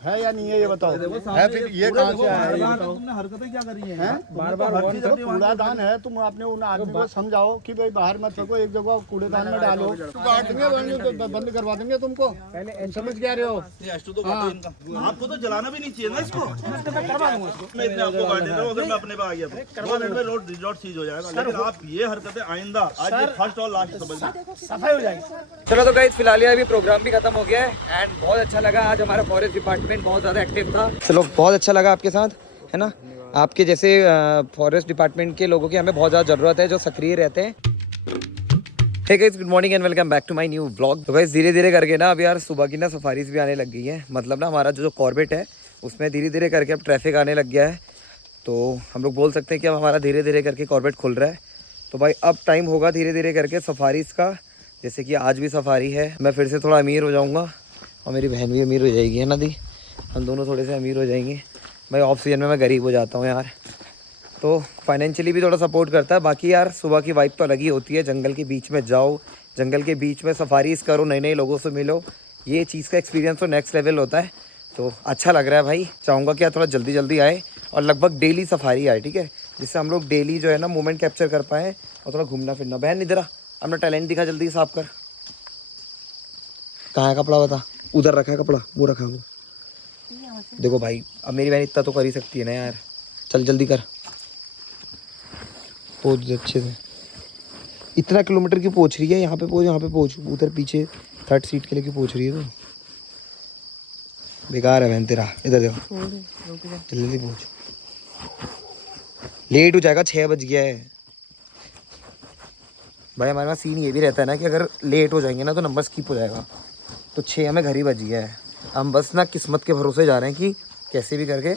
है या नहीं है ये बताओ। है फिर ये कहाँ से आया है? तुमने हरकतें क्या करी हैं? बार-बार कूड़ादान है, तुम आपने उन आदमी को समझाओ कि भाई बाहर मत फेंको, एक जगह कूड़ेदान में डालो। काट देंगे, बंद करवा देंगे तुमको। समझ क्या रहे हो? आपको तो जलाना भी नहीं चाहिए ना इसको। मैं इतने आपको काट देता हूँ अगर मैं अपने पे आ गया तो 2 मिनट में रोड सीज हो जाएगा। लेकिन आप ये हरकतें आइंदा आज ये फर्स्ट और लास्ट समझना, सफाई हो जाएगी। चलो तो गाइस फिलहाल अभी प्रोग्राम भी खत्म हो गया है एंड बहुत अच्छा लगा। आज हमारा फॉरेस्ट डिपार्टमेंट बहुत ज़्यादा एक्टिव था। चलो बहुत अच्छा लगा आपके साथ, है ना। आपके जैसे फॉरेस्ट डिपार्टमेंट के लोगों की हमें बहुत ज़्यादा ज़रूरत है जो सक्रिय रहते हैं। Hey guys, good morning and welcome back to my new vlog. तो गाइस धीरे धीरे करके ना अब यार सुबह की ना सफारीज भी आने लग गई है। मतलब ना हमारा जो कॉर्बेट है उसमें धीरे धीरे करके अब ट्रैफिक आने लग गया है। तो हम लोग बोल सकते हैं कि अब हमारा धीरे धीरे करके कॉर्बेट खुल रहा है। तो भाई अब टाइम होगा धीरे धीरे करके सफारीज़ का। जैसे कि आज भी सफारी है, मैं फिर से थोड़ा अमीर हो जाऊँगा और मेरी बहन भी अमीर हो जाएगी, है ना दी। हम दोनों थोड़े से अमीर हो जाएंगे। भाई ऑफ सीजन में मैं गरीब हो जाता हूँ यार, तो फाइनेंशियली भी थोड़ा सपोर्ट करता है। बाकी यार सुबह की वाइब तो अलग ही होती है। जंगल के बीच में जाओ, जंगल के बीच में सफारीज़ करो, नए नए लोगों से मिलो, ये चीज़ का एक्सपीरियंस तो नेक्स्ट लेवल होता है। तो अच्छा लग रहा है भाई। चाहूँगा कि यार थोड़ा जल्दी जल्दी आए और लगभग डेली सफारी आए, ठीक है, जिससे हम लोग डेली जो है ना मोमेंट कैप्चर कर पाएँ और थोड़ा घूमना फिरना। बहन इधर आ, अपना टैलेंट दिखा, जल्दी साफ कर। कहाँ है कपड़ा बता? उधर रखा है कपड़ा, वो रखा है वो। देखो भाई अब मेरी बहन इतना तो कर ही सकती है ना यार। चल जल्दी कर, पोंछ दे अच्छे से। इतना किलोमीटर की पोंछ रही है, यहाँ पे पोंछ, यहाँ पे पोंछ, उधर पीछे थर्ड सीट के लिए की पोंछ रही है। तो बेकार है बहन तेरा। इधर देखो, जल्दी पोंछ, लेट हो जाएगा, 6 बज गया है भाई। हमारे पास सीन ये भी रहता है ना कि अगर लेट हो जाएंगे ना तो नंबर स्किप हो जाएगा। तो 6 हमें घर ही बज गया है। हम बस ना किस्मत के भरोसे जा रहे हैं कि कैसे भी करके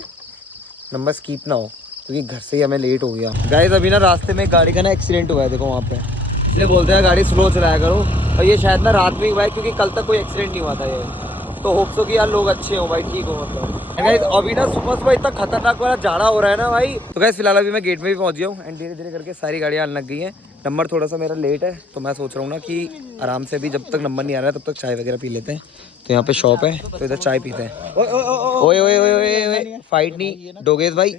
नंबर स्किप ना हो, क्योंकि घर से ही हमें लेट हो गया। गाइस अभी ना रास्ते में गाड़ी का ना एक्सीडेंट हुआ है, देखो वहाँ पे। इसलिए बोलते हैं गाड़ी स्लो चलाया करो, और ये शायद ना रात में ही हुआ है क्योंकि कल तक कोई एक्सीडेंट नहीं हुआ था ये। तो होप सो कि यार लोग अच्छे हो भाई, ठीक हो मतलब। गाइस अभी ना सुबह सुबह इतना खतरनाक वाला जाड़ा हो रहा है ना भाई। तो गाइस फिलहाल अभी मैं गेट में भी पहुँच गया हूँ एंड धीरे धीरे करके सारी गाड़ियाँ आने लग गई हैं। नंबर थोड़ा सा मेरा लेट है, तो मैं सोच रहा हूँ ना कि आराम से भी जब तक नंबर नहीं आ रहा है तब तक चाय वगैरह पी लेते हैं। तो यहाँ पे शॉप है तो इधर चाय पीते हैं। ओए ओए ओए ओए, फाइट नहीं डोगेश भाई,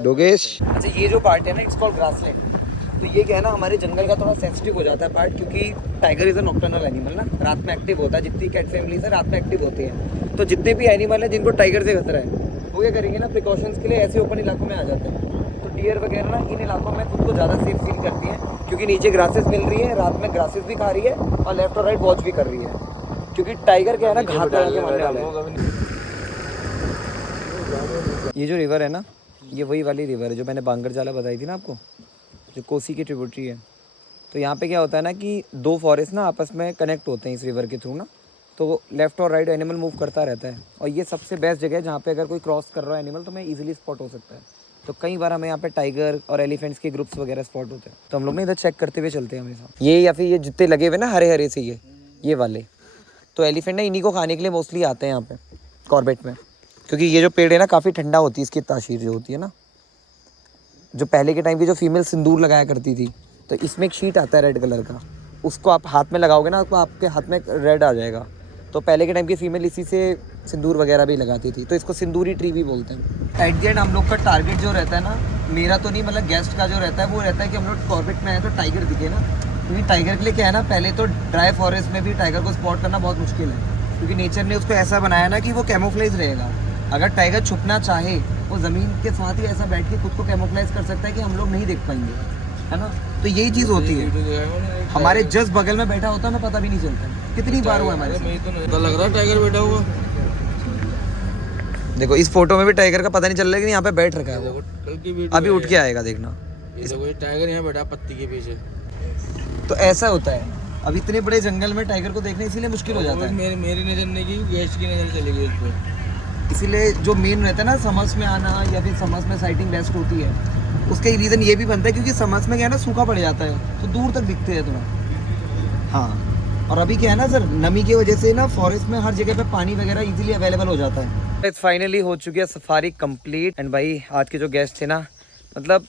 डोगेश। अच्छा ये जो पार्ट है ना इट्स कॉल्ड ग्रासलैंड। तो ये क्या है ना हमारे जंगल का थोड़ा सेंसिटिव हो जाता है पार्ट, क्योंकि tiger is a nocturnal animal ना, रात में एक्टिव होता है। जितनी कैट फैमिलीज है रात में एक्टिव होती हैं। तो जितने भी एनिमल है जिनको टाइगर से खतरा है वो क्या करेंगे ना, प्रिकॉशंस के लिए ऐसे ओपन इलाकों में आ जाते हैं। तो डियर वगैरह ना इन इलाकों में खुद को ज़्यादा सेफ फील करती हैं, क्योंकि नीचे ग्रासेस मिल रही है, रात में ग्रासेस भी खा रही है और लेफ्ट और राइट वॉच भी कर रही है। क्योंकि टाइगर क्या है ना घात लगा के मारने वाला है। ये जो रिवर है ना, ये वही वाली रिवर है जो मैंने बांगर जाला बताई थी ना आपको, जो कोसी की ट्रिब्यूटरी है। तो यहाँ पे क्या होता है ना कि 2 फॉरेस्ट ना आपस में कनेक्ट होते हैं इस रिवर के थ्रू ना। तो लेफ्ट और राइट एनिमल मूव करता रहता है, और ये सबसे बेस्ट जगह है जहाँ पे अगर कोई क्रॉस कर रहा है एनिमल तो हमें इजीली स्पॉट हो सकता है। तो कई बार हमें यहाँ पे टाइगर और एलिफेंट्स के ग्रुप्स वगैरह स्पॉट होते हैं, तो हम लोग ना इधर चेक करते हुए चलते हैं हमेशा। ये या फिर ये जितने लगे हुए ना हरे हरे से ये वाले, तो एलिफेंट ना इन्हीं को खाने के लिए मोस्टली आते हैं यहाँ पे कॉर्बेट में। क्योंकि ये जो पेड़ है ना काफ़ी ठंडा होती है इसकी तासीर जो होती है ना। जो पहले के टाइम की जो फीमेल सिंदूर लगाया करती थी, तो इसमें एक शीट आता है रेड कलर का, उसको आप हाथ में लगाओगे ना तो आपके हाथ में रेड आ जाएगा। तो पहले के टाइम की फीमेल इसी से सिंदूर वगैरह भी लगाती थी, तो इसको सिंदूरी ट्री भी बोलते हैं। एट द एंड हम लोग का टारगेट जो रहता है ना, मेरा तो नहीं मतलब गेस्ट का जो रहता है वो रहता है कि हम लोग कॉर्बेट में आए तो टाइगर दिखे ना। क्योंकि टाइगर के लिए क्या है ना, पहले तो ड्राई फॉरेस्ट में भी टाइगर को स्पॉट करना बहुत मुश्किल है, क्योंकि नेचर ने उसको ऐसा बनाया ना कि वो कैमोफ्लेज रहेगा। अगर टाइगर छुपना चाहे वो ज़मीन के साथ ही ऐसा बैठ के खुद को कैमोफ्लेज कर सकता है कि हम लोग नहीं देख पाएंगे, है ना। तो यही चीज़ होती है। हमारे जस्ट बगल में बैठा होता है ना, पता भी नहीं चलता। कितनी बार हुआ हमारे साथ। तो लग रहा है टाइगर बैठा हुआ। देखो इस फोटो में भी टाइगर का पता नहीं चल रहा है, लेकिन यहाँ पे बैठ रखा है वो। कल की वीडियो अभी उठ के आएगा देखना। ये टाइगर यहाँ बैठा पत्ती के पीछे। तो ऐसा होता है। अब इतने बड़े जंगल में टाइगर को देखना इसीलिए मुश्किल हो जाता है। मेरी नजर नहीं की, गेस्ट की नजर चली गई उस पर। इसीलिए जो मेन रहता है ना समर्स में आना या फिर समर्स में साइटिंग बेस्ट होती है, उसका रीज़न ये भी बनता है क्योंकि समर्स में क्या है ना सूखा पड़ जाता है तो दूर तक दिखते हैं थोड़ा। हाँ, और अभी क्या है ना सर, नमी की वजह से ना फॉरेस्ट में हर जगह पे पानी वगैरह इजीली अवेलेबल हो जाता है। फाइनली हो चुकी है सफारी कंप्लीट। एंड भाई आज के जो गेस्ट थे ना, मतलब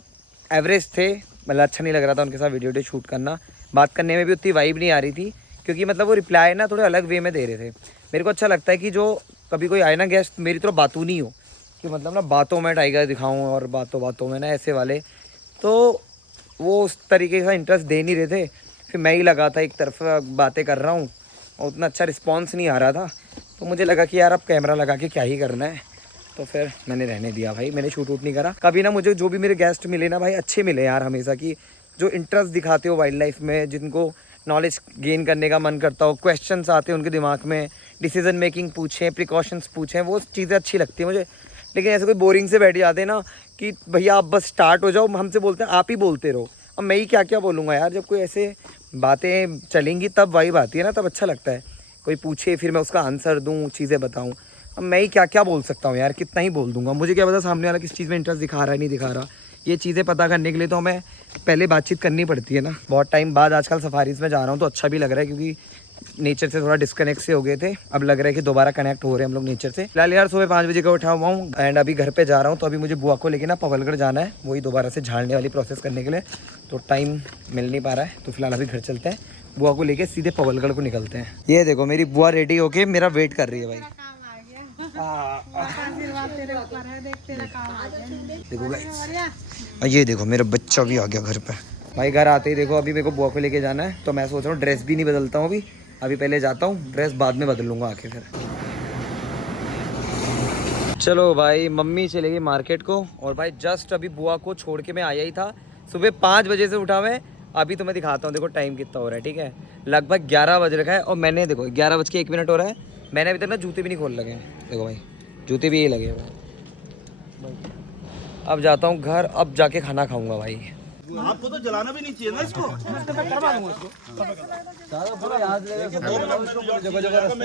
एवरेज थे, मतलब अच्छा नहीं लग रहा था उनके साथ वीडियो शूट करना। बात करने में भी उतनी वाइब नहीं आ रही थी, क्योंकि मतलब वो रिप्लाई ना थोड़े अलग वे में दे रहे थे। मेरे को अच्छा लगता है कि जो कभी कोई आए ना गेस्ट मेरी तरफ बातू नहीं हो, कि मतलब ना बातों में टाइगर दिखाऊं और बातों में ना ऐसे वाले, तो वो उस तरीके का इंटरेस्ट दे नहीं रहे थे। फिर मैं ही लगा था एक तरफ बातें कर रहा हूँ और उतना अच्छा रिस्पॉन्स नहीं आ रहा था, तो मुझे लगा कि यार अब कैमरा लगा के क्या ही करना है, तो फिर मैंने रहने दिया भाई, मैंने शूट वूट नहीं करा। कभी ना मुझे जो भी मेरे गेस्ट मिले ना भाई अच्छे मिले यार हमेशा, कि जो इंटरेस्ट दिखाते हो वाइल्ड लाइफ में, जिनको नॉलेज गेन करने का मन करता हो, क्वेश्चंस आते हैं उनके दिमाग में, डिसीजन मेकिंग पूछें, प्रिकॉशंस पूछें, वो चीज़ें अच्छी लगती है मुझे। लेकिन ऐसे कोई बोरिंग से बैठ जाते हैं ना कि भैया आप बस स्टार्ट हो जाओ, हमसे बोलते हैं आप ही बोलते रहो, अब मैं ही क्या क्या बोलूँगा यार। जब कोई ऐसे बातें चलेंगी तब वाइब आती है ना, तब अच्छा लगता है। कोई पूछे फिर मैं उसका आंसर दूँ, चीज़ें बताऊँ, अब मैं ही क्या क्या बोल सकता हूँ यार, कितना ही बोल दूँगा। मुझे क्या पता सामने वाला किस चीज़ में इंटरेस्ट दिखा रहा है नहीं दिखा रहा। ये चीज़ें पता करने के लिए तो हमें पहले बातचीत करनी पड़ती है ना। बहुत टाइम बाद आजकल सफारीज़ में जा रहा हूँ तो अच्छा भी लग रहा है, क्योंकि नेचर से थोड़ा डिस्कनेक्ट से हो गए थे, अब लग रहा है कि दोबारा कनेक्ट हो रहे हैं हम लोग नेचर से। फिलहाल यार सुबह 5 बजे का उठा हुआ हूँ एंड अभी घर पे जा रहा हूँ, तो अभी मुझे बुआ को लेके ना पवलगढ़ जाना है, वही दोबारा से झाड़ने वाली प्रोसेस करने के लिए, तो टाइम मिल नहीं पा रहा है। तो फिलहाल अभी घर चलते हैं, बुआ को लेके सीधे पवलगढ़ को निकलते हैं। ये देखो मेरी बुआ रेडी होके मेरा वेट कर रही है भाई। देखो गाइस, ये देखो मेरा बच्चा भी आ गया घर पे भाई। घर आते ही देखो अभी मेरे को बुआ को लेके जाना है, तो मैं सोच रहा हूँ ड्रेस भी नहीं बदलता हूँ अभी पहले जाता हूँ, ड्रेस बाद में बदल लूँगा आके फिर। चलो भाई, मम्मी चलेगी मार्केट को, और भाई जस्ट अभी बुआ को छोड़ के मैं आया ही था। सुबह 5 बजे से उठा मैं, अभी तो मैं दिखाता हूँ देखो टाइम कितना हो रहा है, ठीक है, लगभग 11 बज रखा है। और मैंने देखो 11:01 हो रहा है, मैंने अभी तक ना जूते भी नहीं खोल लगे हैं। देखो भाई जूते भी यही लगे हुए हैं। अब जाता हूँ घर, अब जाके खाना खाऊंगा भाई। आपको तो जलाना भी नहीं चाहिए ना इसको। मैं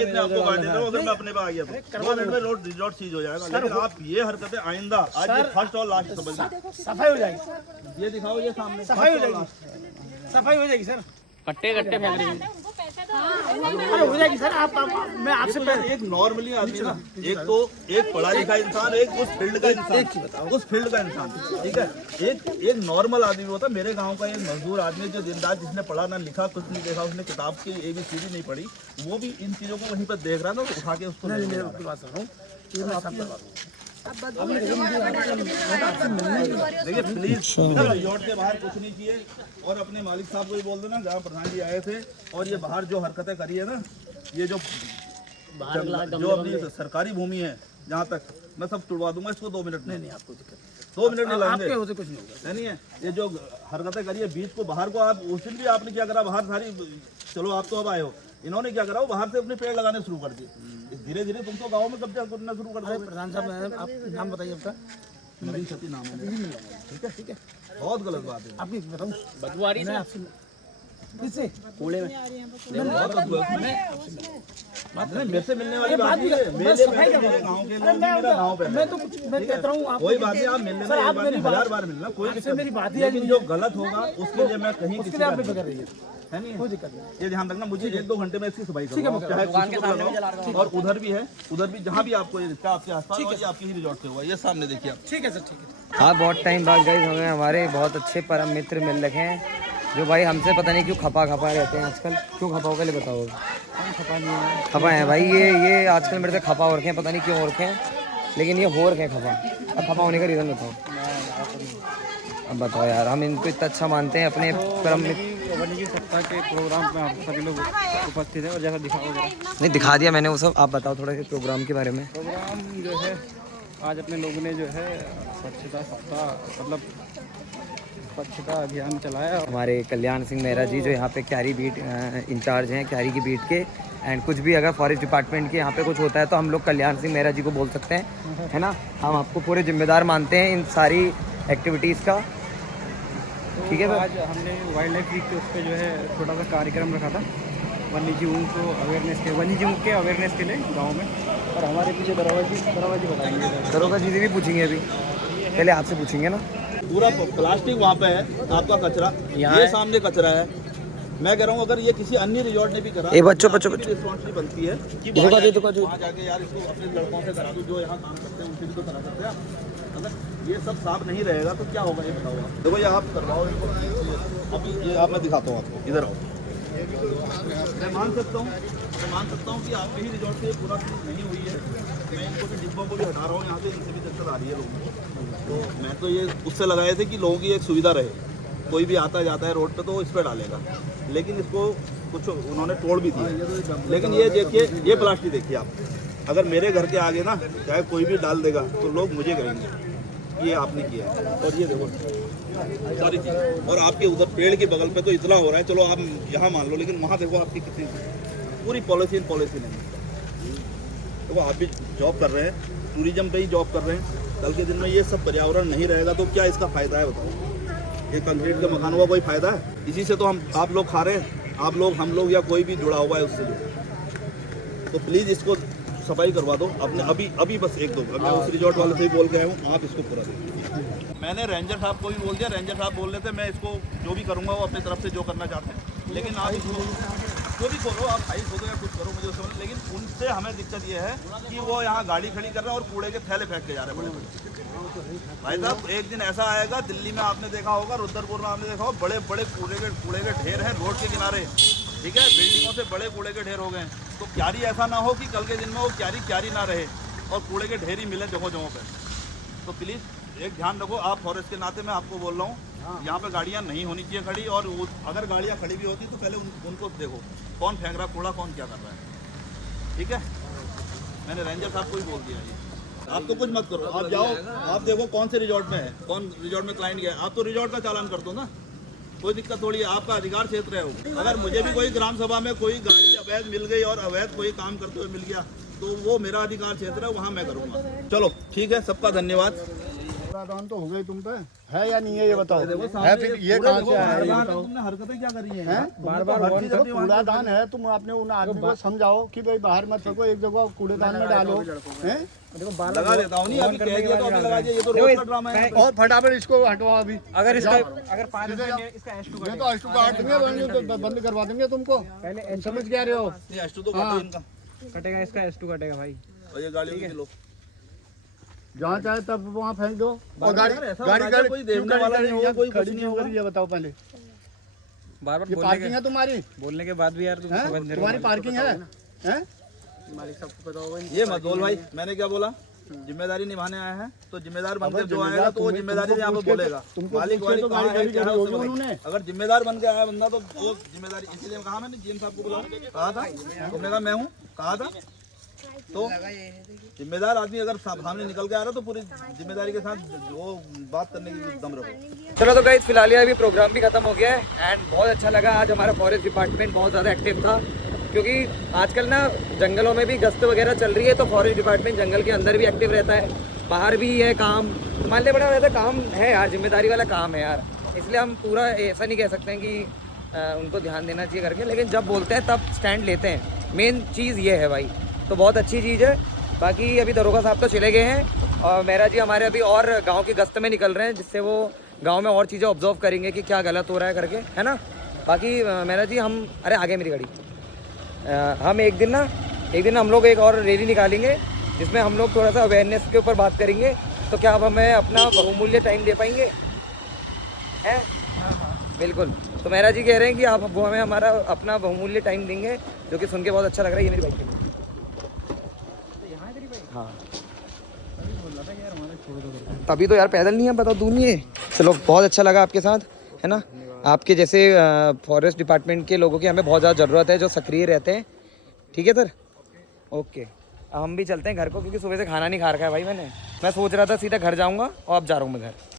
इतने आपको गाड़ी दे रहा हूँ, उधर मैं अपने पे आ गया था। 2 मिनट में रिजॉर्ट सीज हो जाएगा, लेकिन आप ये हरकतें आइंदा, आज ये फर्स्ट और लास्ट समझ, सफाई हो जाएगी। ये दिखाओ, ये सामने सफाई हो जाएगी, सफाई हो जाएगी सर। कट्टे फेंक रही है। अरे हो जाएगी सर। आप मैं आपसे पहले एक नॉर्मली आदमी ना, एक तो एक पढ़ा लिखा इंसान, एक उस फील्ड का इंसान, उस फील्ड का इंसान, ठीक है। एक नॉर्मल आदमी होता है, मेरे गांव का एक मजदूर आदमी जो दिन रात, जिसने पढ़ा ना लिखा, कुछ नहीं देखा, उसने किताब की ABCD नहीं पढ़ी, वो भी इन चीज़ों को वहीं पर देख रहा है ना, तो उठा के उसको देखिए प्लीज, रिजॉर्ट के बाहर कुछ नहीं चाहिए। और अपने मालिक साहब को भी बोल देना, जहाँ प्रधान जी आए थे और ये बाहर जो हरकतें करी है ना, ये जो अपनी सरकारी भूमि है, जहाँ तक मैं सब तुड़वा दूंगा इसको 2 मिनट में। नहीं आपको 2 मिनट नहीं लगेंगे, आपके कुछ नहीं होगा। नहीं है, ये जो हरकतें करी है बीच को बाहर को, आप उस दिन भी आपने क्या करा, बाहर सारी, चलो आप तो अब आए हो, इन्होंने क्या करा, वो बाहर से अपने पेड़ लगाने शुरू कर दिए। धीरे धीरे तुम तो गाँव में कब्जा करना शुरू कर दो। प्रधान साहब आप नाम बताइए आपका। नवीन सती नाम है, ठीक है, ठीक है। बहुत गलत बात है आपकी बताऊँ बदुआरी से किससे कूड़े में बहुत मेरे से मिलने वाली बात नहीं है। मेरे गाँव के लोग, मेरा गाँव पे मैं तो कुछ मैं कहता हूँ कोई बात नहीं, आप मिलने में एक बार नहीं, 1000 बार मिलना, कोई दिक्कत मेरी बात ही लेकिन जो गलत होगा उसके लिए मैं कहीं किसी आप कर रही है नहीं, कोई दिक्कत नहीं। ये ध्यान रखना, मुझे 1-2 घंटे में इसकी सफाई करूंगा, चाहे दुकान के सामने, और उधर भी है, उधर भी जहाँ भी आपको ये दिखता है आपके आसपास, और ये आपके ही रिजॉर्ट से हुआ, ये सामने देखिए आप। ठीक है सर, ठीक है। हाँ, बहुत टाइम बाद गाइस हमें हमारे बहुत अच्छे परम मित्र मिल रखे हैं, जो भाई हमसे पता नहीं क्यों खपा रहते हैं आजकल। क्यों खपा हो, पहले बताओ। खपा नहीं है, खपा है भाई, ये आजकल मेरे से खपा हो रखे हैं, पता नहीं क्यों हो रखे हैं, लेकिन ये हो रखे हैं खपा। अब खपा होने का रीज़न बताओ। अब बताओ यार, हम इनको इतना अच्छा मानते हैं अपने परम मित्र। की सप्ताह के प्रोग्राम में आप सभी लोग उपस्थित हैं और जैसा दिखाओगे। नहीं, दिखा दिया मैंने वो सब, आप बताओ थोड़ा सा प्रोग्राम के बारे में। प्रोग्राम जो है, आज अपने लोगों ने जो है स्वच्छता सप्ताह, मतलब स्वच्छता अभियान चलाया। हमारे कल्याण सिंह मेहरा जी जो यहाँ पे क्यारी बीट इंचार्ज हैं, क्यारी की बीट के, एंड कुछ भी अगर फॉरेस्ट डिपार्टमेंट के यहाँ पे कुछ होता है तो हम लोग कल्याण सिंह मेहरा जी को बोल सकते हैं, है ना। हम आपको पूरे जिम्मेदार मानते हैं इन सारी एक्टिविटीज़ का, ठीक है। तो आज हमने वाइल्ड लाइफ वीक के उस पर जो है छोटा सा कार्यक्रम रखा था, वन्य जीवों को अवेयरनेस के, वन्य जीवों के अवेयरनेस के लिए गाँव में। और हमारे पीछे दरोगा जी बताएंगे। दरोगा जी से भी पूछेंगे, अभी पहले आपसे पूछेंगे ना। पूरा प्लास्टिक वहाँ पे है, आपका कचरा ये सामने कचरा है। मैं कह रहा हूँ अगर ये किसी अन्य रिजॉर्ट ने भी करा, बच्चों रिस्पॉन्सिबिलिटी बनती है कि वहाँ जाके यार इसको अपने लड़कों से करा दो, जो यहाँ काम करते हैं उनसे भी तो करा सकते हैं। अगर ये सब साफ नहीं रहेगा तो क्या होगा, ये बताओ आप। देखो ये आप करवाओ इनको, अभी ये आप, मैं दिखाता हूँ आपको, इधर आओ। मैं मान सकता हूँ कि आपके ही रिजॉर्ट से पूरा चीज़ नहीं हुई है। मैं इनको भी डिब्बों को भी हटा रहा हूँ यहाँ से, इनसे भी दिक्कत आ रही है लोगों को। तो मैं तो ये उससे लगाए थे कि लोगों की एक सुविधा रहे, कोई भी आता जाता है रोड पे तो वो इस पर डालेगा, लेकिन इसको कुछ उन्होंने तोड़ भी दिया। लेकिन ये देखिए, ये प्लास्टिक देखिए आप, अगर मेरे घर के आगे ना चाहे कोई भी डाल देगा तो लोग मुझे कहेंगे ये आपने किया। और ये देखो सारी चीज़, और आपके उधर पेड़ के बगल पे तो इतना हो रहा है, चलो आप यहाँ मान लो, लेकिन वहाँ देखो आपकी कितनी पूरी पॉलिथीन है। देखो आप भी जॉब कर रहे हैं, टूरिज्म पे ही जॉब कर रहे हैं, कल के दिन में ये सब पर्यावरण नहीं रहेगा तो क्या इसका फ़ायदा है बताओ? ये कंक्रीट का मकान हुआ कोई फ़ायदा है? इसी से तो आप लोग खा रहे हैं, आप लोग, हम लोग या कोई भी जुड़ा हुआ है उससे। तो प्लीज़ इसको सफाई करवा दो अपने, अभी बस एक दो। मैं उस रिजॉर्ट वाले से ही बोल के आया हूँ, आप इसको पूरा देखिए। मैंने रेंजर साहब को भी बोल दिया, रेंजर साहब बोल रहे थे मैं इसको जो भी करूँगा वो अपनी तरफ से जो करना चाहते हैं, लेकिन आप इसको जो भी करो, आप हाइट खोदो या कुछ करो, मुझे समझ, लेकिन उनसे हमें दिक्कत ये है कि वो यहाँ गाड़ी खड़ी कर रहे हैं और कूड़े के थैले फेंक के जा रहे हैं बड़े बड़े। भाई साहब एक दिन ऐसा आएगा, दिल्ली में आपने देखा होगा, रुद्रपुर में आपने देखा होगा, बड़े बड़े कूड़े के ढेर हैं रोड के किनारे, ठीक है, बिल्डिंगों से बड़े कूड़े के ढेर हो गए। तो क्यारी ऐसा ना हो कि कल के दिन में वो क्यारी ना रहे और कूड़े के ढेर ही मिले जगहों जगहों पे। तो प्लीज़ एक ध्यान रखो, आप फॉरेस्ट के नाते मैं आपको बोल रहा हूँ, यहाँ पे गाड़ियाँ नहीं होनी चाहिए खड़ी, और अगर गाड़ियाँ खड़ी भी होती तो पहले उनको देखो कौन फेंक रहा कूड़ा, कौन क्या कर रहा है, ठीक है। मैंने रेंजर साहब को ही बोल दिया ये, आप तो कुछ मत करो, आप जाओ, आप देखो कौन से रिजॉर्ट में है, कौन रिजॉर्ट में क्लाइंट गया, आप तो रिजॉर्ट का चालान कर दो ना, कोई दिक्कत थोड़ी है, आपका अधिकार क्षेत्र है वो। अगर मुझे भी कोई ग्राम सभा में कोई गाड़ी अवैध मिल गई और अवैध कोई काम करते हुए मिल गया तो वो मेरा अधिकार क्षेत्र है, वहाँ मैं करूँगा। चलो ठीक है, सबका धन्यवाद। कूड़ादान तो हो गई तुम पे, है या नहीं है ये बताओ? है फिर ये कहाँ से आया ये बताओ? तुमने हरकतें क्या करी हैं? बार-बार कूड़ादान है, तुम अपने उन आदमी को समझाओ कि भाई बाहर मत फेंको, एक जगह कूड़ेदान में डालो। हैं? लगा देता हूँ, नहीं अभी कह दिया तो अभी लगा दिया, ये तो रोज का ड्रामा है। और फटाफट इसको हटवाओ अभी। अगर 5 ये तो अष्टू काट देंगे, बंद करवा देंगे तुमको। पहले समझ क्या रहे हो? ये अष्टू तो काटो इनका, कटेगा, इसका एस2 कटेगा भाई। और ये गाड़ी लो, जहाँ चाहे तब वहाँ फेंक दो। और गाड़ी कोई देखने वाला नहीं होगा, कोई कुछ नहीं होगा। ये बताओ पहले, बार-बार ये पार्किंग है तुम्हारी? बोलने के बाद भी यार तुम तुम्हारी पार्किंग है? हैं? मालिक साहब को पता होगा। ये मत बोल भाई, मैंने क्या बोला, जिम्मेदारी निभाने आया है तो जिम्मेदार बनकर जो आएगा तो वो जिम्मेदारी से यहाँ पे बोलेगा। मालिक वालिक कहाँ है, क्या है उससे बोलेगा। अगर जिम्मेदार बन के आया बंदा तो वो जिम्मेदारी, इसीलिए कहा मैंने जीएम साहब को बुलाओ, कहा था, तुमने कहा मैं हूँ, कहा था। तो जिम्मेदार आदमी अगर सामने निकल के आ रहा तो पूरी जिम्मेदारी के साथ वो बात करने की दम रखो। चलो तो गाइस फिलहाल ये अभी प्रोग्राम भी खत्म हो गया है एंड बहुत अच्छा लगा। आज हमारा फॉरेस्ट डिपार्टमेंट बहुत ज़्यादा एक्टिव था, क्योंकि आजकल ना जंगलों में भी गश्त वगैरह चल रही है, तो फॉरेस्ट डिपार्टमेंट जंगल के अंदर भी एक्टिव रहता है, बाहर भी है काम, मानने बड़ा रहता काम है यार, जिम्मेदारी वाला काम है यार। इसलिए हम पूरा ऐसा नहीं कह सकते हैं कि उनको ध्यान देना चाहिए करके, लेकिन जब बोलते हैं तब स्टैंड लेते हैं, मेन चीज़ ये है भाई। तो बहुत अच्छी चीज़ है। बाकी अभी दरोगा साहब तो चले गए हैं और मेहरा जी हमारे अभी और गांव की गश्त में निकल रहे हैं, जिससे वो गांव में और चीज़ें ऑब्जर्व करेंगे कि क्या गलत हो रहा है करके, है ना। बाकी मेहरा जी हम, अरे आगे मेरी गाड़ी, हम एक दिन हम लोग एक और रैली निकालेंगे जिसमें हम लोग थोड़ा सा अवेयरनेस के ऊपर बात करेंगे। तो क्या आप हमें अपना बहुमूल्य टाइम दे पाएंगे? हैं? बिल्कुल। तो मेहरा जी कह रहे हैं कि आप वो हमें हमारा अपना बहुमूल्य टाइम देंगे, जो कि सुन के बहुत अच्छा लग रहा है। ये मेरी बाइक है। हाँ तभी तो यार पैदल नहीं है, बताओ दूर नहीं है। चलो बहुत अच्छा लगा आपके साथ, है ना। आपके जैसे फॉरेस्ट डिपार्टमेंट के लोगों की हमें बहुत ज़्यादा ज़रूरत है, जो सक्रिय रहते हैं। ठीक है सर, ओके। हम भी चलते हैं घर को, क्योंकि सुबह से खाना नहीं खा रखा है भाई मैंने। मैं सोच रहा था सीधा घर जाऊंगा और अब जा रहा हूँ मैं घर।